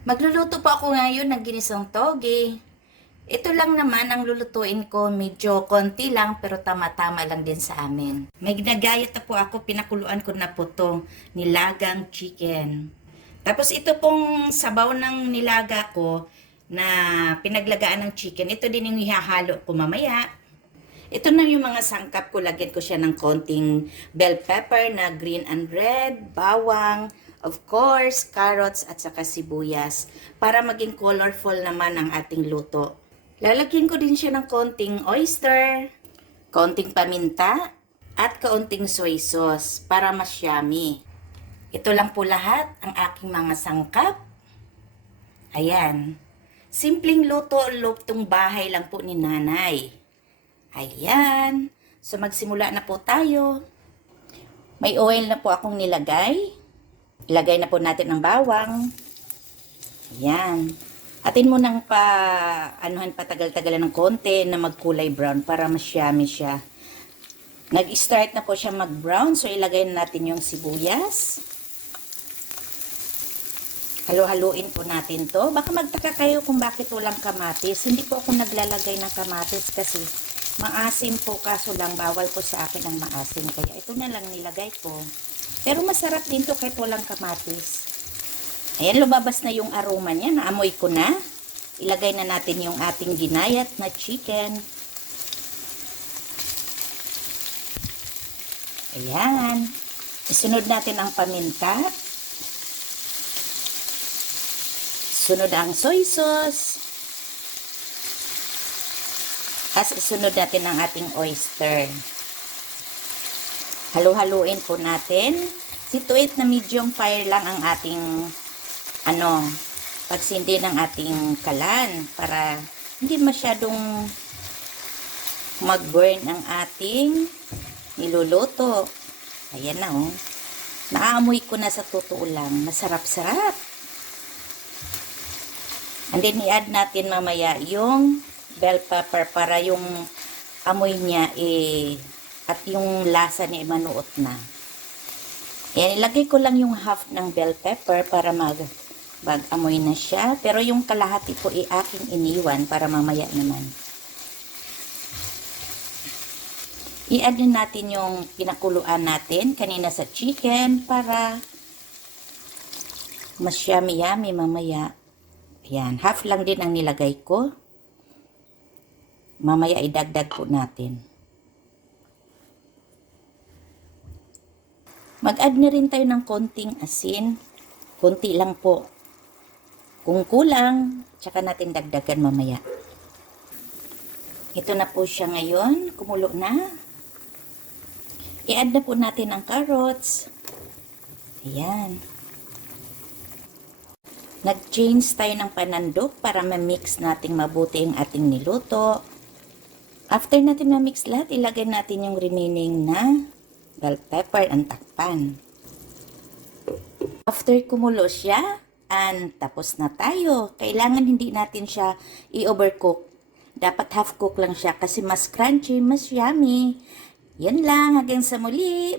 Magluluto po ako ngayon ng ginisang toge. Ito lang naman ang lulutuin ko, medyo konti lang pero tama-tama lang din sa amin. May ginagayat na po ako, pinakuluan ko na po itong nilagang chicken. Tapos ito pong sabaw ng nilaga ko na pinaglagaan ng chicken, ito din yung ihahalo ko mamaya. Ito na yung mga sangkap ko. Lagyan ko siya ng konting bell pepper na green and red, bawang, of course, carrots at saka sibuyas para maging colorful naman ang ating luto. Lalagyan ko din siya ng konting oyster, konting paminta, at kaunting soy sauce para mas yummy. Ito lang po lahat ang aking mga sangkap. Ayan. Simpleng luto, lutong bahay lang po ni nanay. Ayan. So magsimula na po tayo. May oil na po akong nilagay. Ilagay na po natin ang bawang. Ayan. Atin mo nang anuhan patagal-tagalan ng konti na magkulay brown para mas yummy siya. Nag-start na po siya mag-brown. So ilagay na natin yung sibuyas. Halo-haluin po natin to. Baka magtaka kayo kung bakit walang kamatis. Hindi po ako naglalagay ng kamatis kasi maasim po, kaso lang bawal po sa akin ang maasim. Kaya ito na lang nilagay ko. Pero masarap din to kahit walang kamatis. Ayan, lumabas na yung aroma niya. Naamoy ko na. Ilagay na natin yung ating ginayat na chicken. Ayan. Isunod natin ang paminta. Sunod ang soy sauce. As isunod natin ang ating oyster. Halo-haluin po natin. Situate na medium fire lang ang ating pagsindi ng ating kalan para hindi masyadong mag-burn ang ating niluluto. Ayan na oh. Naaamoy ko na sa totoo lang. Masarap-sarap. And then i-add natin mamaya yung bell pepper para yung amoy niya at yung lasa niya manuot na. Ayan, ilagay ko lang yung half ng bell pepper para mag-amoy na siya. Pero yung kalahati po aking iniwan para mamaya naman. I-add din natin yung pinakuluan natin kanina sa chicken para mas yummy-yummy mamaya. Ayan, half lang din ang nilagay ko. Mamaya idagdag po natin. Mag-add na rin tayo ng konting asin. Konti lang po. Kung kulang, tsaka natin dagdagan mamaya. Ito na po siya ngayon. Kumulo na. I-add na po natin ang carrots. Ayan. Nag-change tayo ng panandok para ma-mix natin mabuti ang ating niluto. After natin ma-mix lahat, ilagay natin yung remaining na bell pepper and takpan. After kumulo siya, tapos na tayo. Kailangan hindi natin siya i-overcook. Dapat half cook lang siya kasi mas crunchy, mas yummy. Yan lang, hanggang sa muli.